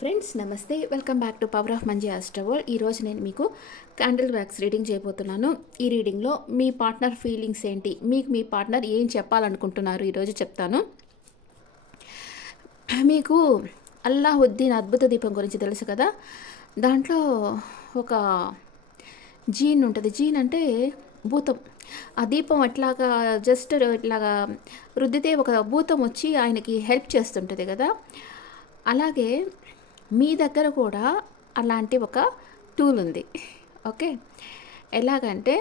Friends నమస్తే, welcome back to power of మంజీ ఆస్ట్రవల్. ఈరోజు నేను మీకు క్యాండిల్ వ్యాక్స్ రీడింగ్ చేయబోతున్నాను. ఈ రీడింగ్లో మీ పార్ట్నర్ ఫీలింగ్స్ ఏంటి, మీకు మీ పార్ట్నర్ ఏం చెప్పాలనుకుంటున్నారు ఈరోజు చెప్తాను. మీకు అల్లావుద్దీన్ అద్భుత దీపం గురించి తెలుసు కదా. దాంట్లో ఒక జీన్ ఉంటుంది. జీన్ అంటే భూతం. ఆ దీపం అట్లాగా జస్ట్ ఇట్లాగా రుద్దితే ఒక భూతం వచ్చి ఆయనకి హెల్ప్ చేస్తుంటుంది కదా. అలాగే మీ దగ్గర కూడా అలాంటి ఒక టూల్ ఉంది. ఓకే, ఎలాగంటే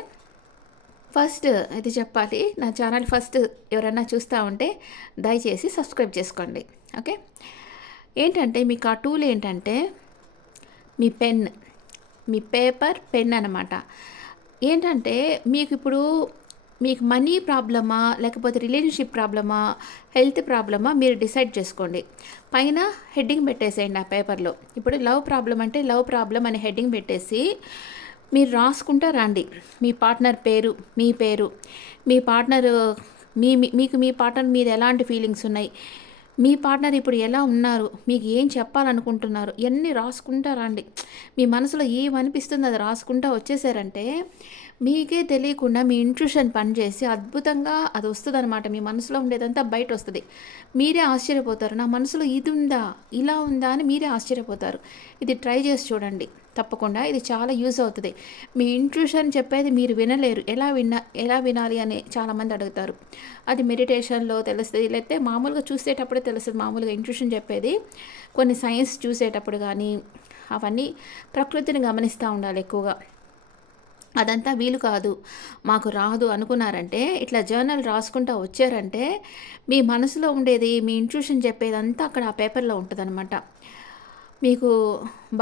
ఫస్ట్ ఇది చెప్పాలి. నా ఛానల్ ఫస్ట్ ఎవరైనా చూస్తూ ఉంటే దయచేసి సబ్స్క్రైబ్ చేసుకోండి. ఓకే, ఏంటంటే మీకు ఆ టూల్ ఏంటంటే మీ పెన్, మీ పేపర్ పెన్ అన్నమాట. ఏంటంటే మీకు మనీ ప్రాబ్లమా, లేకపోతే రిలేషన్షిప్ ప్రాబ్లమా, హెల్త్ ప్రాబ్లమా మీరు డిసైడ్ చేసుకోండి. పైన హెడ్డింగ్ పెట్టేసేయండి ఆ పేపర్లో. ఇప్పుడు లవ్ ప్రాబ్లం అంటే లవ్ ప్రాబ్లం అని హెడ్డింగ్ పెట్టేసి మీరు రాసుకుంటా రండి. మీ పార్ట్నర్ పేరు, మీ పేరు, మీ పార్ట్నర్ మీకు మీ పార్ట్నర్ మీద ఎలాంటి ఫీలింగ్స్ ఉన్నాయి, మీ పార్ట్నర్ ఇప్పుడు ఎలా ఉన్నారు, మీకు ఏం చెప్పాలనుకుంటున్నారు, ఇవన్నీ రాసుకుంటా రండి. మీ మనసులో ఏమనిపిస్తుందో అది రాసుకుంటా వచ్చేసారంటే మీకే తెలియకుండా మీ ఇంట్యూషన్ పనిచేసి అద్భుతంగా అది వస్తుంది అనమాట. మీ మనసులో ఉండేదంతా బయట వస్తుంది. మీరే ఆశ్చర్యపోతారు, నా మనసులో ఇది ఉందా, ఇలా ఉందా అని మీరే ఆశ్చర్యపోతారు. ఇది ట్రై చేసి చూడండి తప్పకుండా. ఇది చాలా యూజ్ అవుతుంది. మీ ఇంట్యూషన్ చెప్పేది మీరు వినలేరు, ఎలా వినాలి అని చాలామంది అడుగుతారు. అది మెడిటేషన్లో తెలుస్తుంది, లేకపోతే మామూలుగా చూసేటప్పుడే తెలుస్తుంది. మామూలుగా ఇంట్యూషన్ చెప్పేది కొన్ని సైన్స్ చూసేటప్పుడు కానీ అవన్నీ ప్రకృతిని గమనిస్తూ ఉండాలి ఎక్కువగా. అదంతా వీలు కాదు, మాకు రాదు అనుకున్నారంటే ఇట్లా జర్నల్ రాసుకుంటూ వచ్చారంటే మీ మనసులో ఉండేది, మీ ఇంట్యూషన్ చెప్పేదంతా అక్కడ ఆ పేపర్లో ఉంటుందన్నమాట. మీకు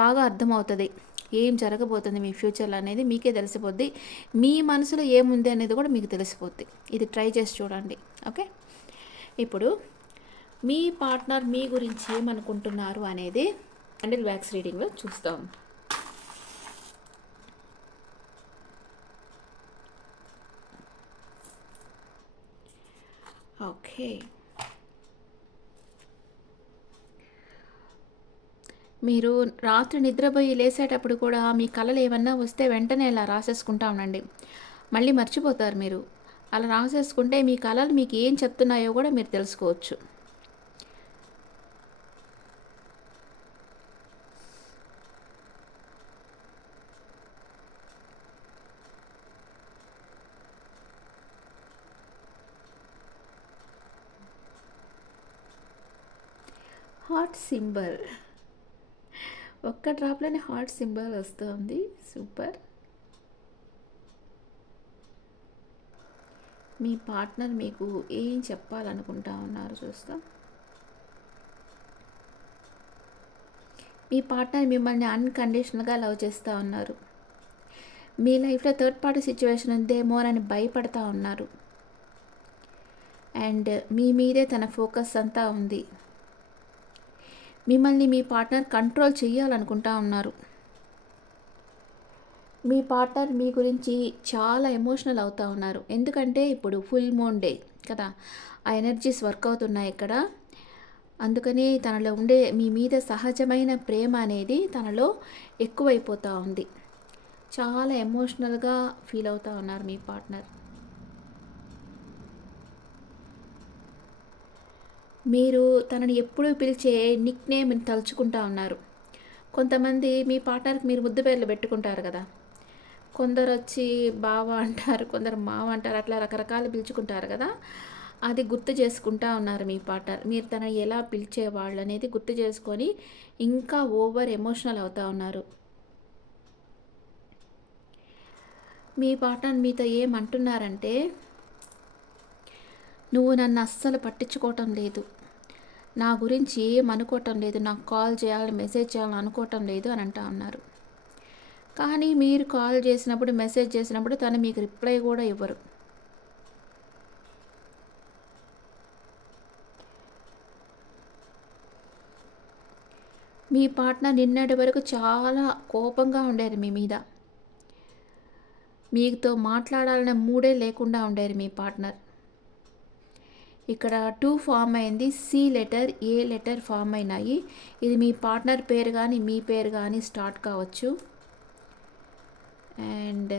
బాగా అర్థమవుతుంది ఏం జరగబోతుంది మీ ఫ్యూచర్లో అనేది మీకే తెలిసిపోద్ది. మీ మనసులో ఏముంది అనేది కూడా మీకు తెలిసిపోద్ది. ఇది ట్రై చేసి చూడండి. ఓకే, ఇప్పుడు మీ పార్ట్నర్ మీ గురించి ఏమనుకుంటున్నారు అనేది క్యాండిల్ వ్యాక్స్ రీడింగ్లో చూస్తాం. ఓకే, మీరు రాత్రి నిద్రపోయి లేసేటప్పుడు కూడా మీ కలలు ఏమన్నా వస్తే వెంటనే ఇలా రాసేసుకుంటా ఉండండి. మళ్ళీ మర్చిపోతారు మీరు. అలా రాసేసుకుంటే మీ కలలు మీకు ఏం చెప్తున్నాయో కూడా మీరు తెలుసుకోవచ్చు. హార్ట్ సింబల్, ఒక్క డ్రాప్లోనే హార్ట్ సింబల్ వస్తుంది. సూపర్. మీ పార్ట్నర్ మీకు ఏం చెప్పాలనుకుంటా ఉన్నారు చూస్తాం. మీ పార్ట్నర్ మిమ్మల్ని అన్కండిషనల్గా లవ్ చేస్తూ ఉన్నారు. మీ లైఫ్లో థర్డ్ పార్టీ సిచ్యువేషన్ ఉందేమో అని భయపడతా ఉన్నారు. అండ్ మీ మీదే తన ఫోకస్ అంతా ఉంది. మిమ్మల్ని మీ పార్ట్నర్ కంట్రోల్ చేయాలనుకుంటా ఉన్నారు. మీ పార్ట్నర్ మీ గురించి చాలా ఎమోషనల్ అవుతూ ఉన్నారు. ఎందుకంటే ఇప్పుడు ఫుల్ మూన్ డే కదా, ఆ ఎనర్జీస్ వర్క్ అవుతున్నాయి ఇక్కడ. అందుకని తనలో ఉండే మీ మీద సహజమైన ప్రేమ అనేది తనలో ఎక్కువైపోతూ ఉంది. చాలా ఎమోషనల్గా ఫీల్ అవుతూ ఉన్నారు మీ పార్ట్నర్. మీరు తనని ఎప్పుడూ పిలిచే నిక్ నేమ్ని తలుచుకుంటా ఉన్నారు. కొంతమంది మీ పార్ట్నర్కి మీరు ముద్దు పేర్లు పెట్టుకుంటారు కదా. కొందరు వచ్చి బావ అంటారు, కొందరు మావ అంటారు, అట్లా రకరకాలు పిలుచుకుంటారు కదా. అది గుర్తు చేసుకుంటా ఉన్నారు మీ పార్ట్నర్. మీరు తనని ఎలా పిలిచేవాళ్ళు అనేది గుర్తు చేసుకొని ఇంకా ఓవర్ ఎమోషనల్ అవుతూ ఉన్నారు. మీ పార్ట్నర్ మీతో ఏమంటున్నారంటే, నువ్వు నన్ను అస్సలు పట్టించుకోవటం లేదు, నా గురించి ఏమనుకోవటం లేదు, నాకు కాల్ చేయాలి, మెసేజ్ చేయాలని అనుకోవటం లేదు అని అంటా ఉన్నారు. కానీ మీరు కాల్ చేసినప్పుడు, మెసేజ్ చేసినప్పుడు తను మీకు రిప్లై కూడా ఇవ్వరు. మీ పార్ట్నర్ నిన్నటి వరకు చాలా కోపంగా ఉండేది మీ మీద. మీతో మాట్లాడాలనే మూడే లేకుండా ఉండేది మీ పార్ట్నర్. ఇక్కడ 2 ఫామ్ అయింది. సి లెటర్, ఏ లెటర్ ఫామ్ అయినాయి. ఇది మీ పార్ట్నర్ పేరు గానీ, మీ పేరు గానీ స్టార్ట్ కావచ్చు. అండ్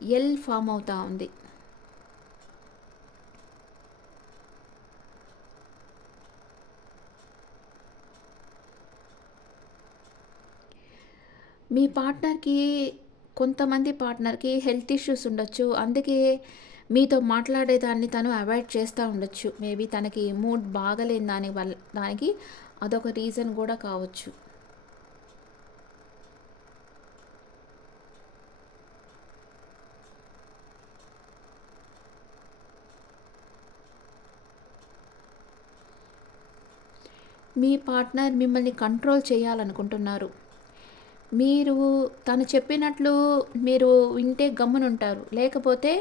ఎల్ ఫామ్ అవుతా ఉంది. మీ పార్ట్నర్‌కి కొంతమంది పార్ట్నర్‌కి హెల్త్ ఇష్యూస్ ఉండొచ్చు. అందుకే మీతో మాట్లాడేదాన్ని తను అవాయిడ్ చేస్తా ఉండొచ్చు. మేబీ తనకి మూడ్ బాగాలేని దానికి అదొక రీజన్ గూడా కావచ్చు. మీ పార్ట్నర్ మిమ్మల్ని కంట్రోల్ చేయాలనుకుంటున్నారు. మీరు తను చెప్పినట్లు మీరు వింటే గమ్మునుంటారు. లేకపోతే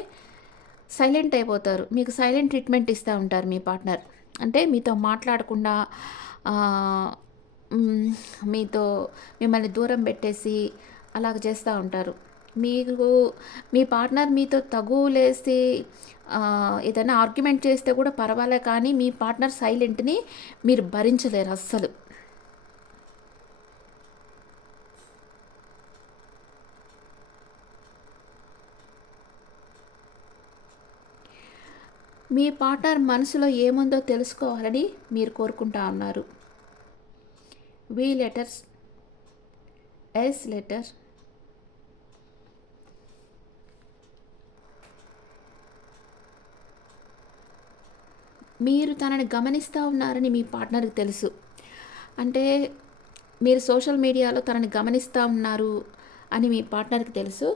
సైలెంట్ అయిపోతారు. మీకు సైలెంట్ ట్రీట్మెంట్ ఇస్తా ఉంటారు మీ పార్ట్నర్. అంటే మీతో మాట్లాడకుండా ఆహ్, హ్మ్. మీతో మిమ్మల్ని దూరం పెట్టేసి అలాగ చేస్తా ఉంటారు. మీకు మీ పార్ట్నర్ మీతో తగువులేసి ఏదైనా ఆర్గ్యుమెంట్ చేస్తే కూడా పర్వాలే కానీ మీ పార్ట్నర్ సైలెంట్‌ని మీరు భరించలేరు అస్సలు. మీ పార్ట్నర్ మనసులో ఏముందో తెలుసుకోవాలని మీరు కోరుకుంటా ఉన్నారు. వి లెటర్స్, ఎస్ లెటర్, మీరు తనని గమనిస్తూ ఉన్నారని మీ పార్ట్నర్‌కి తెలుసు. అంటే మీరు సోషల్ మీడియాలో తనని గమనిస్తూ ఉన్నారు అని మీ పార్ట్నర్‌కి తెలుసు.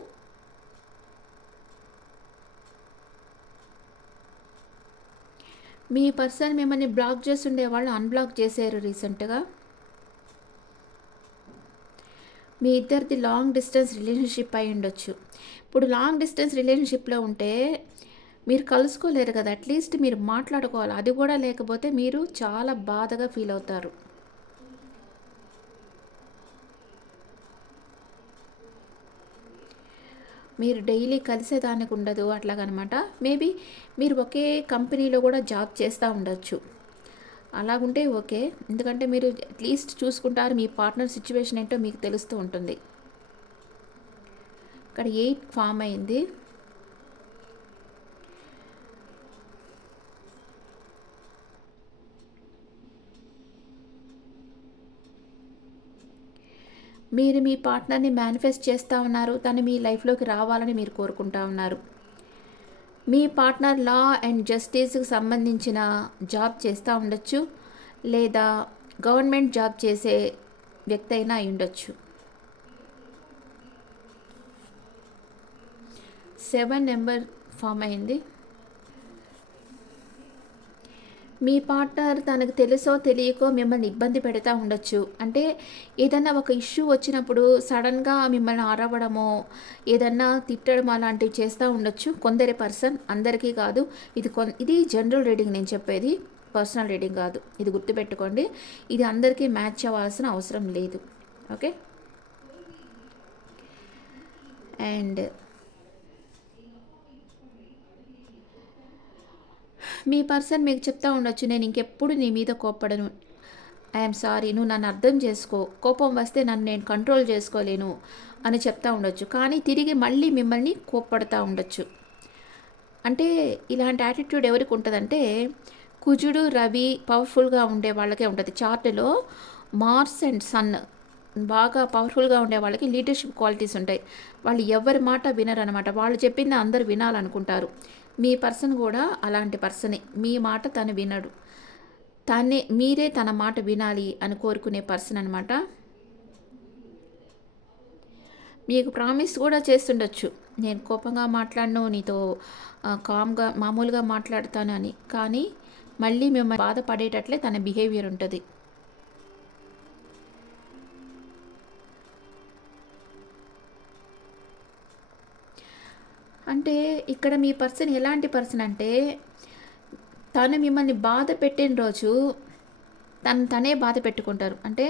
మీ పర్సన్ మిమ్మల్ని బ్లాక్ చేసుండే వాళ్ళు అన్‌బ్లాక్ చేశారు రీసెంట్‌గా. మీ ఇద్దరిది లాంగ్ డిస్టెన్స్ రిలేషన్‌షిప్ అయ్యుండొచ్చు. ఇప్పుడు లాంగ్ డిస్టెన్స్ రిలేషన్‌షిప్‌లో ఉంటే మీరు కలుసుకోలేరు కదా! అట్‌లీస్ట్ మీరు మాట్లాడుకోవాలి. అది కూడా లేకపోతే మీరు చాలా బాధగా ఫీల్ అవుతారు. మీరు డైలీ కలిసేదానికి ఉండదు అట్లాగనమాట. మేబీ మీరు ఒకే కంపెనీలో కూడా జాబ్ చేస్తా ఉండొచ్చు. అలాగుంటే ఓకే. ఎందుకంటే మీరు అట్‌లీస్ట్ చూసుకుంటారు. మీ పార్ట్నర్ సిట్యుయేషన్ ఏంటో మీకు తెలుస్తూ ఉంటుంది. ఇక్కడ 8 ఫామ్ అయింది. మీరు మీ పార్ట్నర్‌ని మేనిఫెస్ట్ చేస్తా ఉన్నారు. తను మీ లైఫ్‌లోకి రావాలని మీరు కోరుకుంటా ఉన్నారు. మీ పార్ట్నర్ లా అండ్ జస్టిస్‌కి సంబంధించిన జాబ్ చేస్తా ఉండొచ్చు. లేదా గవర్నమెంట్ జాబ్ చేసే వ్యక్తి అయినా అయ్యుండొచ్చు. 7 నెంబర్ ఫామ్ అయింది. మీ పార్ట్నర్ తనకు తెలుసో తెలియకో మిమ్మల్ని ఇబ్బంది పెడతా ఉండొచ్చు. అంటే ఏదన్నా ఒక ఇష్యూ వచ్చినప్పుడు సడన్‌గా మిమ్మల్ని అరవడమో, ఏదన్నా తిట్టడం అలాంటివి చేస్తా ఉండొచ్చు. కొందరి పర్సన్, అందరికీ కాదు. ఇది జనరల్ రీడింగ్ నేను చెప్పేది. పర్సనల్ రీడింగ్ కాదు. ఇది గుర్తుపెట్టుకోండి. ఇది అందరికీ మ్యాచ్ అవ్వాల్సిన అవసరం లేదు. ఓకే. అండ్ మీ పర్సన్ మీకు చెప్తా ఉండొచ్చు, నేను ఇంకెప్పుడు నీ మీద కోప్పడను. ఐఎమ్ సారీ, నువ్వు నన్ను అర్థం చేసుకో. కోపం వస్తే నన్ను నేను కంట్రోల్ చేసుకోలేను అని చెప్తా ఉండొచ్చు. కానీ తిరిగి మళ్ళీ మిమ్మల్ని కోప్పడతా ఉండొచ్చు. అంటే ఇలాంటి యాటిట్యూడ్ ఎవరికి ఉంటుందంటే, కుజుడు, రవి పవర్ఫుల్గా ఉండే వాళ్ళకే ఉంటుంది. చార్టులో మార్స్ అండ్ సన్ బాగా పవర్ఫుల్గా ఉండే వాళ్ళకి లీడర్షిప్ క్వాలిటీస్ ఉంటాయి. వాళ్ళు ఎవరి మాట వినరనమాట. వాళ్ళు చెప్పింది అందరూ వినాలనుకుంటారు. మీ పర్సన్ కూడా అలాంటి పర్సనే. మీ మాట తను వినడు. మీరే తన మాట వినాలి అని కోరుకునే పర్సన్ అనమాట. మీకు ప్రామిస్ కూడా చేస్తుండొచ్చు, నేను కోపంగా మాట్లాడను, నీతో కామ్గా మామూలుగా మాట్లాడతాను అని. కానీ మళ్ళీ మిమ్మల్ని బాధపడేటట్లే తన బిహేవియర్ ఉంటుంది. అంటే ఇక్కడ మీ పర్సన్ ఎలాంటి పర్సన్ అంటే, తను మిమ్మల్ని బాధ పెట్టిన రోజు తనే బాధ పెట్టుకుంటారు. అంటే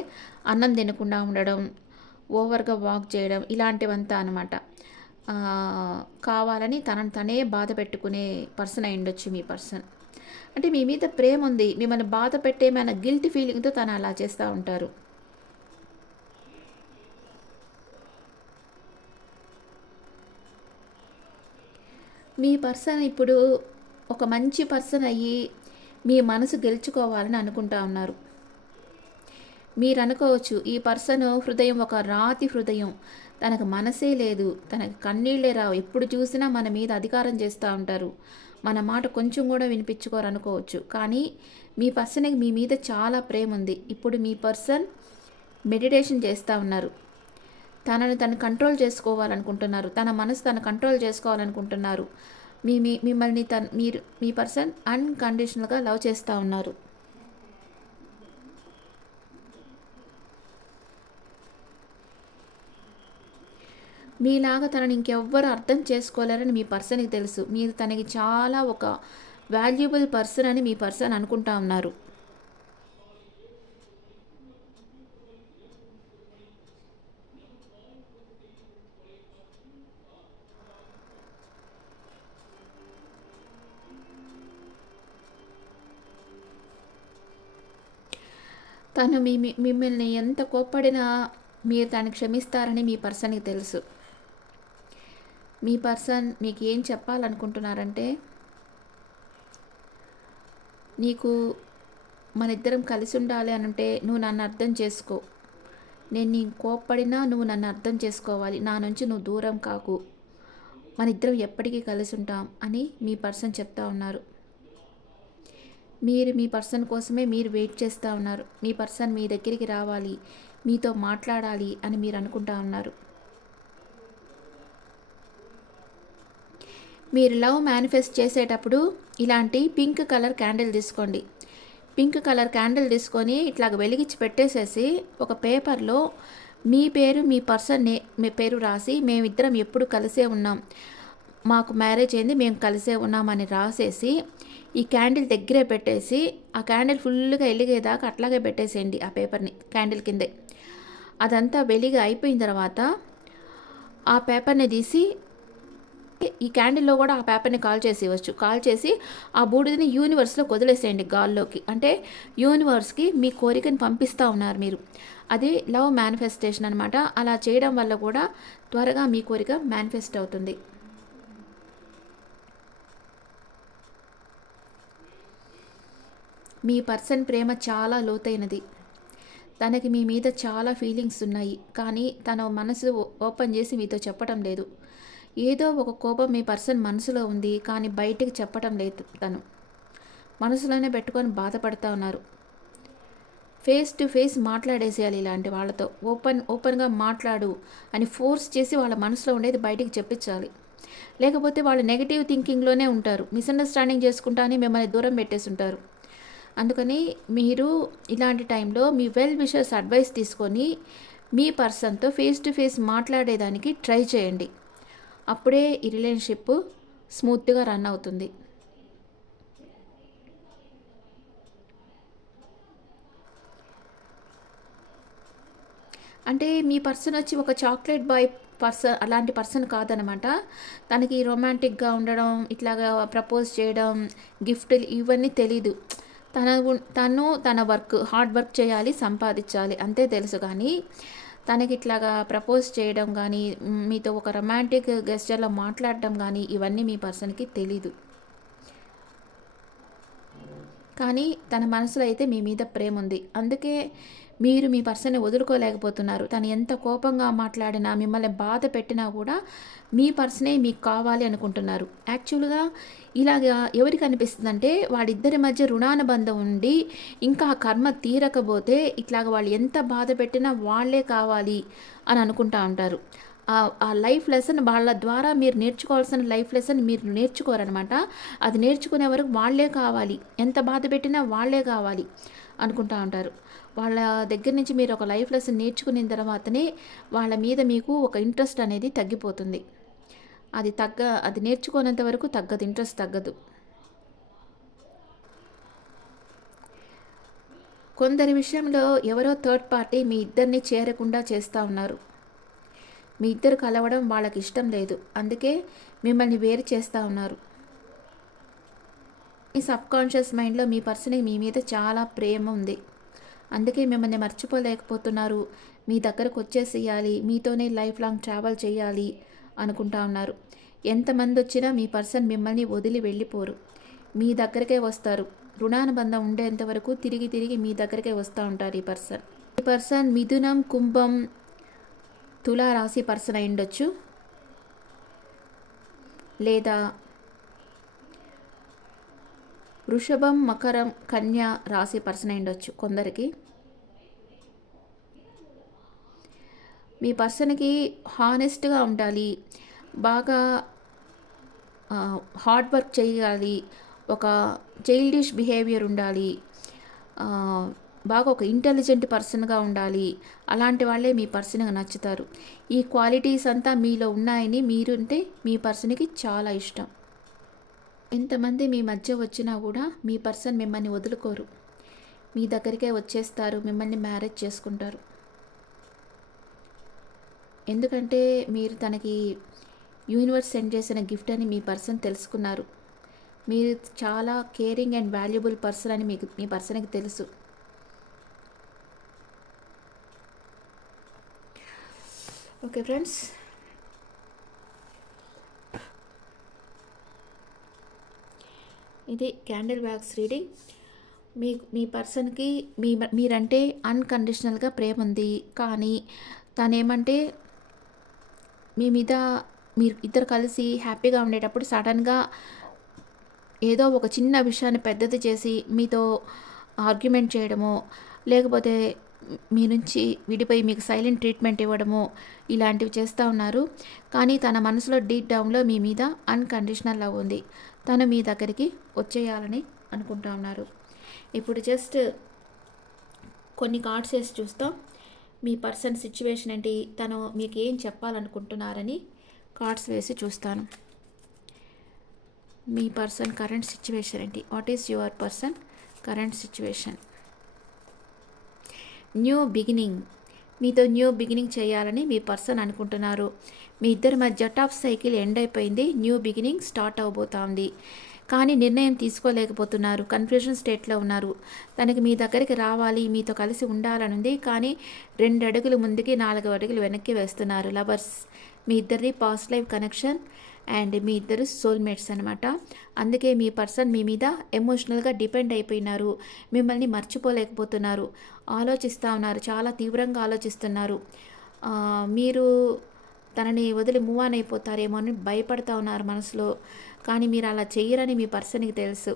అన్నం తినకుండా ఉండడం, ఓవర్‌గా వాక్ చేయడం ఇలాంటివంతా అనమాట. కావాలని తనని తనే బాధ పెట్టుకునే పర్సన్ అయ్యుండొచ్చు మీ పర్సన్. అంటే మీ మీద ప్రేముంది. మిమ్మల్ని బాధ పెట్టేమైనా గిల్టీ ఫీలింగ్‌తో తను అలా చేస్తా ఉంటారు. మీ పర్సన్ ఇప్పుడు ఒక మంచి పర్సన్ అయ్యి, మీ మనసు గెలుచుకోవాలని అనుకుంటా ఉన్నారు. మీరనుకోవచ్చు, ఈ పర్సన్ హృదయం ఒక రాతి హృదయం. తనకు మనసే లేదు. తనకు కన్నీళ్ళే రావు. ఎప్పుడు చూసినా మన మీద అధికారం చేస్తా ఉంటారు. మన మాట కొంచెం కూడా వినిపించుకోరనుకోవచ్చు. కానీ మీ పర్సన్‌కి మీ మీద చాలా ప్రేముంది. ఇప్పుడు మీ పర్సన్ మెడిటేషన్ చేస్తా ఉన్నారు. తనని తను కంట్రోల్ చేసుకోవాలనుకుంటున్నారు. తన మనసు తను కంట్రోల్ చేసుకోవాలనుకుంటున్నారు. మిమ్మల్ని మీరు మీ పర్సన్ అన్‌కండిషనల్‌గా లవ్ చేస్తా ఉన్నారు. మీలాగా తనని ఇంకెవ్వరు అర్థం చేసుకోలేరని మీ పర్సన్‌కి తెలుసు. మీరు తనకి చాలా ఒక వాల్యుబుల్ పర్సన్ అని మీ పర్సన్ అనుకుంటా ఉన్నారు. తను మిమ్మల్ని ఎంత కోప్పడినా మీరు తనని క్షమిస్తారని మీ పర్సన్‌కి తెలుసు. మీ పర్సన్ మీకు ఏం చెప్పాలనుకుంటున్నారంటే, నీకు మనిద్దరం కలిసి ఉండాలి అనంటే నువ్వు నన్ను అర్థం చేసుకో. నేను నీ కోప్పడినా నువ్వు నన్ను అర్థం చేసుకోవాలి. నా నుంచి నువ్వు దూరం కాకు. మనిద్దరం ఎప్పటికీ కలిసి ఉంటాం అని మీ పర్సన్ చెప్తా ఉన్నారు. మీరు మీ పర్సన్ కోసమే మీరు వెయిట్ చేస్తూ ఉన్నారు. మీ పర్సన్ మీ దగ్గరికి రావాలి, మీతో మాట్లాడాలి అని మీరు అనుకుంటా ఉన్నారు. మీరు లవ్ మేనిఫెస్ట్ చేసేటప్పుడు ఇలాంటి పింక్ కలర్ క్యాండిల్ తీసుకోండి. పింక్ కలర్ క్యాండిల్ తీసుకొని ఇట్లాగ వెలిగించి పెట్టేసేసి ఒక పేపర్లో మీ పేరు మీ పర్సన్ మీ పేరు రాసి మేమిద్దరం ఎప్పుడు కలిసే ఉన్నాం, మాకు మ్యారేజ్ అయింది, మేము కలిసే ఉన్నామని రాసేసి ఈ క్యాండిల్ దగ్గరే పెట్టేసి ఆ క్యాండిల్ ఫుల్గా వెలిగేదాకా అట్లాగే పెట్టేసేయండి. ఆ పేపర్ని క్యాండిల్ కిందే. అదంతా వెలిగి అయిపోయిన తర్వాత ఆ పేపర్ని తీసి ఈ క్యాండిల్లో కూడా ఆ పేపర్ని కాల్ చేసి ఇవ్వచ్చు. కాల్ చేసి ఆ బూడిదని యూనివర్స్లో వదిలేసేయండి గాల్లోకి. అంటే యూనివర్స్కి మీ కోరికని పంపిస్తూ ఉన్నారు మీరు. అది లవ్ మేనిఫెస్టేషన్ అనమాట. అలా చేయడం వల్ల కూడా త్వరగా మీ కోరిక మేనిఫెస్ట్ అవుతుంది. మీ పర్సన్ ప్రేమ చాలా లోతైనది. తనకి మీ మీద చాలా ఫీలింగ్స్ ఉన్నాయి. కానీ తన మనసు ఓపెన్ చేసి మీతో చెప్పటం లేదు. ఏదో ఒక కోపం మీ పర్సన్ మనసులో ఉంది, కానీ బయటికి చెప్పటం లేదు. తను మనసులోనే పెట్టుకొని బాధపడుతూ ఉన్నారు. ఫేస్ టు ఫేస్ మాట్లాడేసేయాలి ఇలాంటి వాళ్ళతో. ఓపెన్గా మాట్లాడు అని ఫోర్స్ చేసి వాళ్ళ మనసులో ఉండేది బయటికి చెప్పించాలి. లేకపోతే వాళ్ళు నెగిటివ్ థింకింగ్లోనే ఉంటారు. మిస్అండర్స్టాండింగ్ చేసుకుంటానే మిమ్మల్ని దూరం పెట్టేసి ఉంటారు. అందుకని మీరు ఇలాంటి టైంలో మీ వెల్ విషర్స్ అడ్వైస్ తీసుకొని మీ పర్సన్తో ఫేస్ టు ఫేస్ మాట్లాడేదానికి ట్రై చేయండి. అప్పుడే ఈ రిలేషన్షిప్ స్మూత్గా రన్ అవుతుంది. అంటే మీ పర్సన్ వచ్చి ఒక చాక్లెట్ బాయ్ పర్సన్ అలాంటి పర్సన్ కాదనమాట. తనకి రొమాంటిక్గా ఉండడం, ఇట్లాగా ప్రపోజ్ చేయడం, గిఫ్ట్లు ఇవన్నీ తెలీదు. తను తన హార్డ్ వర్క్ చేయాలి, సంపాదించాలి అంతే తెలుసు. కానీ తనకి ఇట్లాగా ప్రపోజ్ చేయడం కానీ, మీతో ఒక రొమాంటిక్ గెస్చర్లో మాట్లాడడం కానీ ఇవన్నీ మీ పర్సన్కి తెలీదు. కానీ తన మనసులో అయితే మీ మీద ప్రేమ ఉంది. అందుకే మీరు మీ పర్సన్ని వదులుకోలేకపోతున్నారు. తను ఎంత కోపంగా మాట్లాడినా, మిమ్మల్ని బాధ పెట్టినా కూడా మీ పర్సనే మీకు కావాలి అనుకుంటున్నారు. యాక్చువల్గా ఇలాగా ఎవరికి అనిపిస్తుందంటే, వాళ్ళిద్దరి మధ్య రుణానుబంధం ఉండి ఇంకా ఆ కర్మ తీరకపోతే ఇట్లాగ వాళ్ళు ఎంత బాధ పెట్టినా వాళ్ళే కావాలి అని అనుకుంటా ఉంటారు. ఆ లైఫ్ లెసన్ వాళ్ళ ద్వారా మీరు నేర్చుకోవాల్సిన లైఫ్ లెసన్ మీరు నేర్చుకోరనమాట. అది నేర్చుకునే వరకు వాళ్ళే కావాలి, ఎంత బాధ పెట్టినా వాళ్ళే కావాలి అనుకుంటా ఉంటారు. వాళ్ళ దగ్గర నుంచి మీరు ఒక లైఫ్ లెసన్ నేర్చుకున్న తర్వాతనే వాళ్ళ మీద మీకు ఒక ఇంట్రెస్ట్ అనేది తగ్గిపోతుంది. అది నేర్చుకోనంత వరకు తగ్గదు, ఇంట్రెస్ట్ తగ్గదు. కొందరి విషయంలో ఎవరో థర్డ్ పార్టీ మీ ఇద్దరిని చేరకుండా చేస్తూ ఉన్నారు. మీ ఇద్దరు కలవడం వాళ్ళకి ఇష్టం లేదు, అందుకే మిమ్మల్ని వేరు చేస్తూ ఉన్నారు. మీ సబ్కాన్షియస్ మైండ్లో మీ పర్సన్కి మీ మీద చాలా ప్రేమ ఉంది, అందుకే మిమ్మల్ని మర్చిపోలేకపోతున్నారు. మీ దగ్గరకు వచ్చేసేయాలి, మీతోనే లైఫ్ లాంగ్ ట్రావెల్ చేయాలి అనుకుంటా ఉన్నారు. ఎంతమంది వచ్చినా మీ పర్సన్ మిమ్మల్ని వదిలి వెళ్ళిపోరు, మీ దగ్గరకే వస్తారు. రుణానుబంధం ఉండేంత వరకు తిరిగి తిరిగి మీ దగ్గరకే వస్తూ ఉంటారు ఈ పర్సన్ మిథునం, కుంభం, తులా రాశి పర్సన్ అయి ఉండొచ్చు, లేదా వృషభం, మకరం, కన్య రాశి పర్సన్ అయి ఉండొచ్చు కొందరికి. మీ పర్సన్కి హానెస్ట్గా ఉండాలి, బాగా హార్డ్ వర్క్ చేయాలి, ఒక చైల్డిష్ బిహేవియర్ ఉండాలి, బాగా ఒక ఇంటెలిజెంట్ పర్సన్గా ఉండాలి. అలాంటి వాళ్ళే మీ పర్సన్గా నచ్చుతారు. ఈ క్వాలిటీస్ అంతా మీలో ఉన్నాయని మీరుంటే మీ పర్సన్కి చాలా ఇష్టం. ఎంతమంది మీ మధ్య వచ్చినా కూడా మీ పర్సన్ మిమ్మల్ని వదులుకోరు, మీ దగ్గరికే వచ్చేస్తారు, మిమ్మల్ని మ్యారేజ్ చేసుకుంటారు. ఎందుకంటే మీరు తనకి యూనివర్స్ సెండ్ చేసిన గిఫ్ట్ అని మీ పర్సన్ తెలుసుకున్నారు. మీరు చాలా కేరింగ్ అండ్ వాల్యుబుల్ పర్సన్ అని మీకు మీ పర్సన్కి తెలుసు. ఓకే ఫ్రెండ్స్, ఇది క్యాండిల్ వ్యాక్స్ రీడింగ్. మీ పర్సన్కి మీరంటే అన్కండిషనల్గా ప్రేమ ఉంది, కానీ తనేమంటే మీ మీద మీరు ఇద్దరు కలిసి హ్యాపీగా ఉండేటప్పుడు సడన్గా ఏదో ఒక చిన్న విషయాన్ని పెద్దది చేసి మీతో ఆర్గ్యుమెంట్ చేయడమో, లేకపోతే మీ నుంచి విడిపోయి మీకు సైలెంట్ ట్రీట్మెంట్ ఇవ్వడమో ఇలాంటివి చేస్తూ ఉన్నారు. కానీ తన మనసులో డీప్ డౌన్లో మీ మీద అన్కండిషనల్ లవ్ ఉంది. తను మీ దగ్గరికి వచ్చేయాలని అనుకుంటా ఉన్నారు. ఇప్పుడు జస్ట్ కొన్ని కార్డ్స్ వేసి చూస్తాం. మీ పర్సన్ సిచ్యువేషన్ ఏంటి, తను మీకు ఏం చెప్పాలనుకుంటున్నారని కార్డ్స్ వేసి చూస్తాను. మీ పర్సన్ కరెంట్ సిచ్యువేషన్ ఏంటి? What is your person current situation? New beginning. మీతో న్యూ బిగినింగ్ చేయాలని మీ పర్సన్ అనుకుంటున్నారు. మీ ఇద్దరి మధ్య టఫ్ సైకిల్ ఎండ్ అయిపోయింది, న్యూ బిగినింగ్ స్టార్ట్ అవబోతోంది. కానీ నిర్ణయం తీసుకోలేకపోతున్నారు, కన్ఫ్యూజన్ స్టేట్లో ఉన్నారు. తనకి మీ దగ్గరికి రావాలి, మీతో కలిసి ఉండాలనుంది, కానీ 2 అడుగులు ముందుకి 4 అడుగులు వెనక్కి వేస్తున్నారు. లవర్స్, మీ ఇద్దరిది పాస్ట్ లైఫ్ కనెక్షన్ అండ్ మీ ఇద్దరు సోల్మేట్స్ అనమాట. అందుకే మీ పర్సన్ మీ మీద ఎమోషనల్గా డిపెండ్ అయిపోయినారు, మిమ్మల్ని మర్చిపోలేకపోతున్నారు, ఆలోచిస్తూ ఉన్నారు, చాలా తీవ్రంగా ఆలోచిస్తున్నారు. మీరు తనని వదిలి మూవ్ ఆన్ అయిపోతారేమో అని భయపడుతూ ఉన్నారు మనసులో, కానీ మీరు అలా చెయ్యరని మీ పర్సన్కి తెలుసు.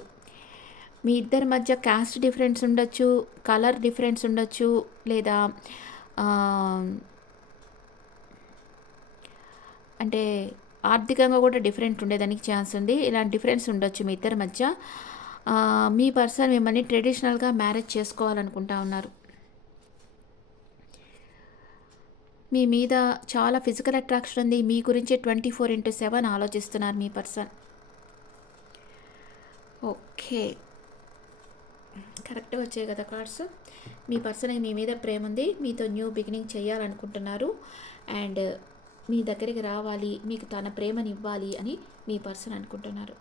మీ ఇద్దరి మధ్య క్యాస్ట్ డిఫరెన్స్ ఉండొచ్చు, కలర్ డిఫరెన్స్ ఉండొచ్చు, లేదా అంటే ఆర్థికంగా కూడా డిఫరెంట్ ఉండేదానికి ఛాన్స్ ఉంది. ఇలాంటి డిఫరెన్స్ ఉండొచ్చు మీ ఇద్దరి మధ్య. మీ పర్సన్ మిమ్మల్ని ట్రెడిషనల్గా మ్యారేజ్ చేసుకోవాలనుకుంటా ఉన్నారు. మీ మీద చాలా ఫిజికల్ అట్రాక్షన్ ఉంది, మీ గురించి 24/7 ఆలోచిస్తున్నారు మీ పర్సన్. ఓకే, కరెక్ట్గా వచ్చాయి కదా కార్డ్స్. మీ పర్సన్కి మీ మీద ప్రేమ ఉంది, మీతో న్యూ బిగినింగ్ చేయాలనుకుంటున్నారు, అండ్ మీ దగ్గరికి రావాలి, మీకు తన ప్రేమని ఇవ్వాలి అని మీ పర్సన్ అనుకుంటున్నారు.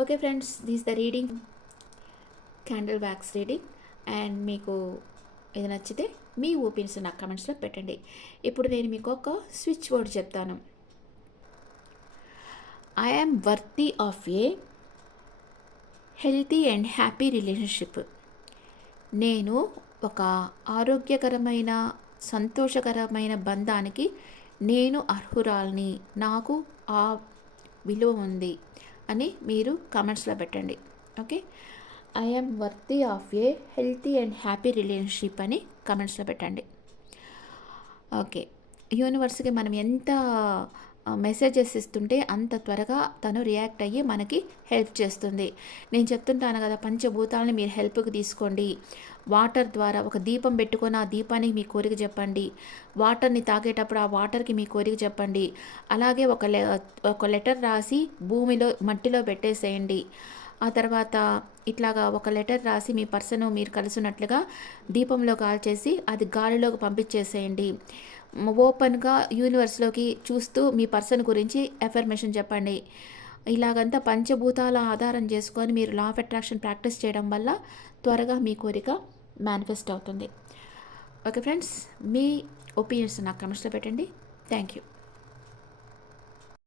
Okay friends, this the reading, candle wax reading. And మీకు ఇది నచ్చితే మీ ఒపీనియన్స్ నాకు కమెంట్స్లో పెట్టండి. ఇప్పుడు నేను మీకు ఒక స్విచ్ వర్డ్ చెప్తాను. I am worthy of a healthy and happy relationship. నేను ఒక ఆరోగ్యకరమైన సంతోషకరమైన బంధానికి నేను అర్హురాల్ని, నాకు ఆ విలువ ఉంది అని మీరు కమెంట్స్లో పెట్టండి. Okay, I am worthy of a healthy and happy relationship అని కమెంట్స్లో పెట్టండి. ఓకే, యూనివర్స్కి మనం ఎంత మెసేజెస్ ఇస్తుంటే అంత త్వరగా తను రియాక్ట్ అయ్యి మనకి హెల్ప్ చేస్తుంది. నేను చెప్తుంటాను కదా, పంచభూతాలని మీరు హెల్ప్కి తీసుకోండి. వాటర్ ద్వారా ఒక దీపం పెట్టుకొని ఆ దీపానికి మీ కోరిక చెప్పండి, వాటర్ని తాగేటప్పుడు ఆ వాటర్కి మీ కోరిక చెప్పండి. అలాగే ఒక లెటర్ రాసి భూమిలో మట్టిలో పెట్టేసేయండి. ఆ తర్వాత ఇట్లాగా ఒక లెటర్ రాసి మీ పర్సన్ మీరు కలిసినట్లుగా దీపంలో కాల్చేసి అది గాలిలోకి పంపించేసేయండి. ఓపెన్గా యూనివర్స్లోకి చూస్తూ మీ పర్సన్ గురించి ఎఫర్మేషన్ చెప్పండి. ఇలాగంతా పంచభూతాల ఆధారం చేసుకొని మీరు లా ఆఫ్ అట్రాక్షన్ ప్రాక్టీస్ చేయడం వల్ల త్వరగా మీ కోరిక మేనిఫెస్ట్ అవుతుంది. ఓకే ఫ్రెండ్స్, మీ ఒపీనియన్స్ నాకు కమెంట్స్లో పెట్టండి. Thank you.